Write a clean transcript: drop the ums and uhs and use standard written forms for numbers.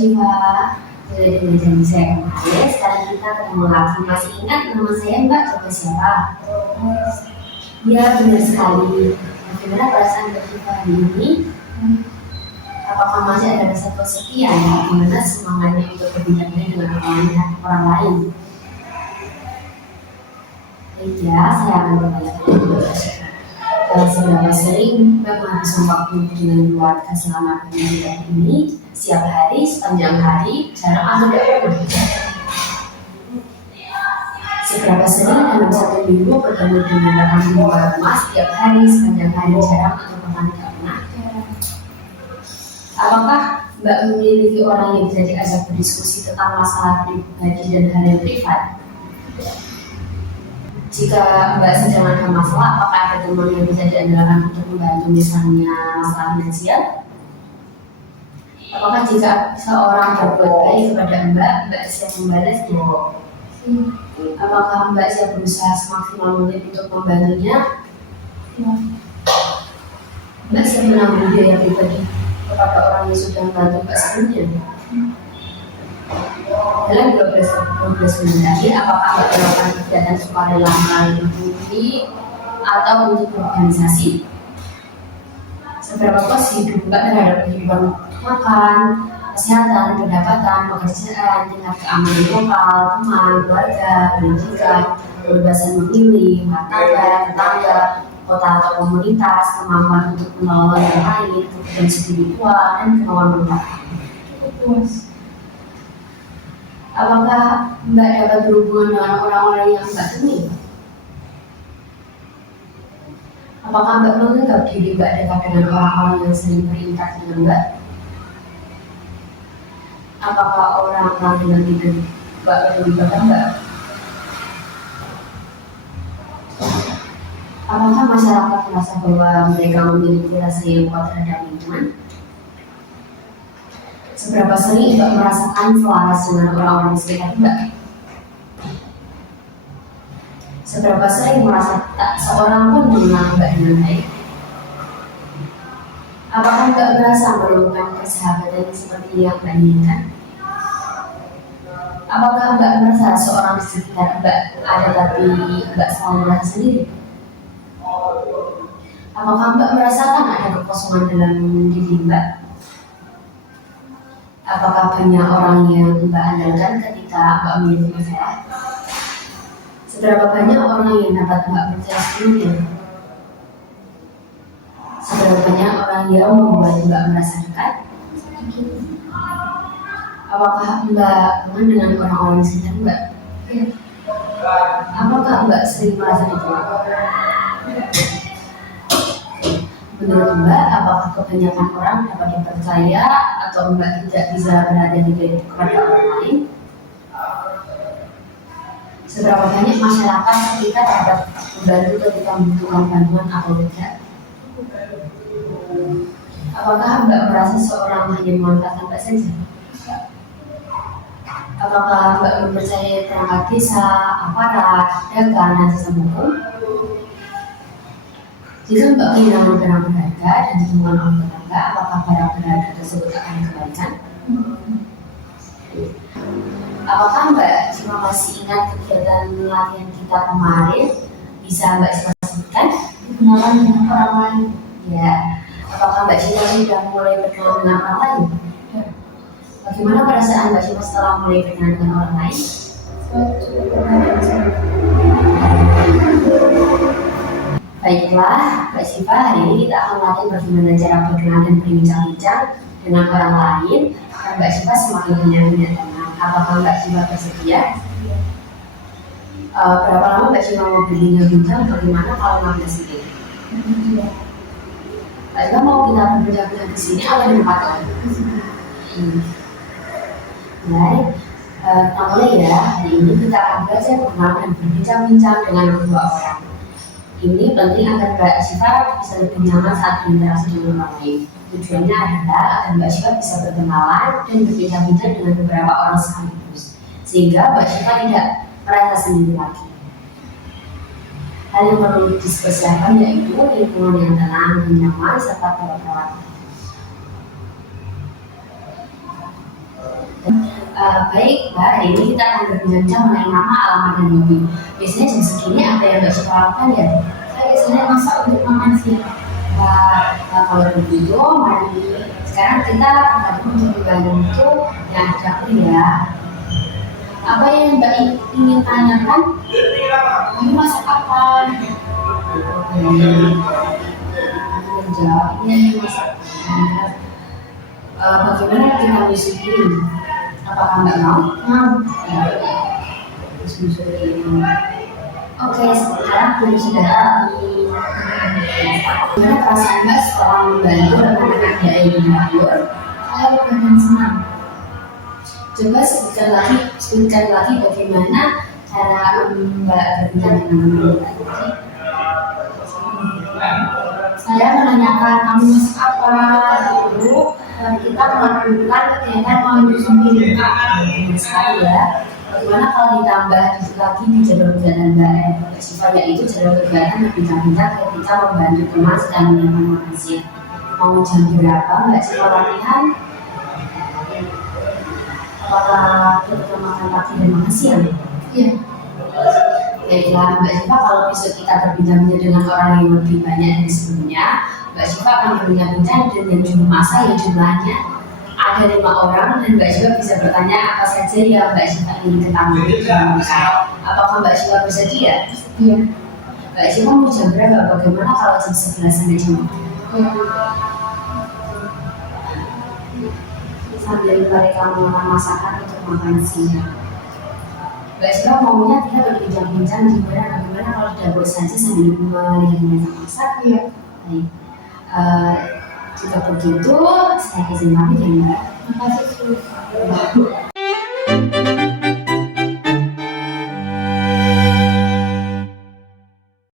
Syifa, sudah dengan janji saya kemarin. Sekarang kita ketemu lagi. Masih ingat nama saya Mbak? Coba siapa? Ya, benar sekali. Bagaimana perasaan Mbak Syifa hari ini? Apakah masih ada rasa kesepian? Bagaimana semangatnya untuk berbincang dengan orang lain? Ya, saya akan bertanya kepada Mbak Syifa. Seberapa sering Mbak menghabiskan waktu dengan keluarga selama pendidikan ini? Setiap hari, sepanjang hari, jarang atau tidak pernah? Seberapa sering dalam satu minggu bertemu dengan rekan di luar rumah? Setiap hari, sepanjang hari, jarang atau bahkan tidak pernah? Apakah Mbak memiliki orang yang bisa diajak berdiskusi tentang masalah pribadi dan hal yang privat? Jika Mbak sedang ada masalah, apakah ada teman yang bisa diandalkan untuk membantu, misalnya masalah finansial? Apakah jika seorang berbuat baik kepada Mbak siap membalasnya? Apakah Mbak siap berusaha semaksimal mungkin untuk membantunya? Mbak siap menanggung biaya pribadi kepada orang yang sudah membantu Mbak sebelumnya? Dalam 12 bulan tadi, apakah Mbak melakukan kegiatan sukarela melalui bumi atau untuk organisasi? Seberapa puas hidup Mbak terhadap kehidupan makan, kesehatan, pendapatan, pekerjaan, tingkat keamanan lokal, teman, keluarga, pendidikan, kebebasan memilih, rumah tangga, tetangga, kota atau komunitas, kemampuan untuk menolong yang lain, kebutuhan spiritual, dan kemauan berbakat. Apakah Mbak dapat berhubungan dengan orang-orang yang Mbak temui? Apakah Mbak menganggap diri Mbak dekat dengan orang-orang yang sering berinteraksi dengan Mbak? Apakah orang-orang dengan hidup Mbak peduli pada Mbak? Apakah masyarakat merasa bahwa mereka memiliki rasa yang kuat terhadap lingkungan? Seberapa sering Mbak merasakan selaras dengan orang-orang di sekitar Mbak? Seberapa sering merasa tak seorang pun mengenal Mbak dengan baik? Apakah Mbak merasa menemukan persahabatan seperti yang Mbak inginkan? Apakah Mbak merasa seorang di sekitar Mbak ada tapi Mbak selalu merasa sendiri? Apakah Mbak merasakan ada kekosongan dalam diri Mbak? Apakah banyak orang yang Mbak andalkan ketika Mbak memiliki masalah? Seberapa banyak orang yang dapat Mbak percaya sepenuhnya? Seberapa banyak orang yang membuat Mbak merasa dekat? Apakah Mbak teman dengan orang-orang di sekitar Mbak? Apakah Mbak sering merasa ditolak? Menurut Mbak, apakah kebanyakan orang dapat dipercaya atau Mbak tidak bisa berada di kepada orang lain? Seberapa banyak masyarakat sekitar dapat membantu ketika membutuhkan bantuan atau tidak? Apakah Mbak merasa seorang hanya memanfaatkan Mbak saja? Apakah Mbak mempercayai perangkat desa, aparat, dagang, dan sistem hukum? Jika Mbak kehilangan barang berharga dan ditemukan oleh tetangga, apakah barang berharga tersebut akan dikembalikan? Apakah Mbak cuma masih ingat kegiatan latihan kita kemarin? Bisa Mbak sebutkan? Kenalan dengan orang lain. Ya. Apakah Mbak Syifa sudah mulai berkenalan dengan orang lain? Bagaimana perasaan Mbak Syifa setelah mulai berkenalan dengan orang lain? Baiklah, Mbak Syifa, hari ini kita akan melatih bagaimana cara berkenalan dan berbincang-bincang dengan orang lain. Dan Mbak Syifa semakin banyak teman. Apakah Mbak Syifa bersedia? Berapa lama Mbak Syifa mau berbincang-bincang? Bagaimana kalau 15 menit? Mbak Syifa mau kita berbincang-bincang di sini atau di tempat lain? Baik, kita mulai ya. Hari ini kita akan belajar berkenalan dan berbincang-bincang dengan dua orang. Ini penting agar Mbak Syifa bisa lebih nyaman saat berinteraksi dengan orang lain. Tujuannya adalah agar Mbak Syifa bisa berkenalan dan berbincang-bincang dengan beberapa orang sekaligus, sehingga Mbak Syifa tidak merasa sendiri lagi. Hal yang perlu dipersiapkan yaitu lingkungan yang tenang dan nyaman serta perawatan. Baik Mbak, hari ini kita akan berbincang mengenai nama, alamat, dan hobi. Biasanya jam segini apa yang Mbak suka lakukan ya? Saya biasanya masak untuk makan siang. Kalau begitu, mari sekarang kita akan untuk membantu yang ada dapur ya. Apa yang Mbak ingin tanyakan? Kamu masak apa? Menjawab ini masak. Bagaimana kita menyusui piring? Apakah Mbak mau? Mau. Ya, menyusui piring. Oke, sekarang kita sudah gimana perasaan Mbak setelah membantu rekan-rekan Mbak yang di dapur? Saya lega dan senang. Coba sebutkan lagi bagaimana cara Mbak berbincang dengan teman-teman. Saya menanyakan kamu masak apa, lalu kita melakukan kegiatan menyusun piring. Sekali ya. Bagaimana kalau ditambah lagi di jadwal kegiatan Mbak Syifa, yaitu jadwal kegiatan berbincang-bincang ketika membantu teman sedang menyiapkan makan siang. Mau jam berapa Mbak Syifa latihan? Apakah ketika makan pagi dan makan siang? Iya. Baiklah Mbak Syifa, kalau besok kita berbincang-bincang dengan orang yang lebih banyak dari sebelumnya, Mbak Syifa akan berbincang-bincang dengan jumlah masa yang jumlahnya ada 5 orang, dan Mbak Syifa bisa bertanya apa saja yang Mbak Syifa ingin ketahui. Apakah Mbak Syifa bersedia? Iya. Mbak Syifa mau jam berapa? Bagaimana kalau jam 11 sampai jam 4? Iya. Sambil mereka mengolah masakan untuk makan siang. Mbak Syifa maunya kita berbincang-bincang bagaimana kalau di dapur saja sambil melihat mereka masak. Iya. Baik. Jika begitu, saya izin pamit ya Mbak. Terima kasih.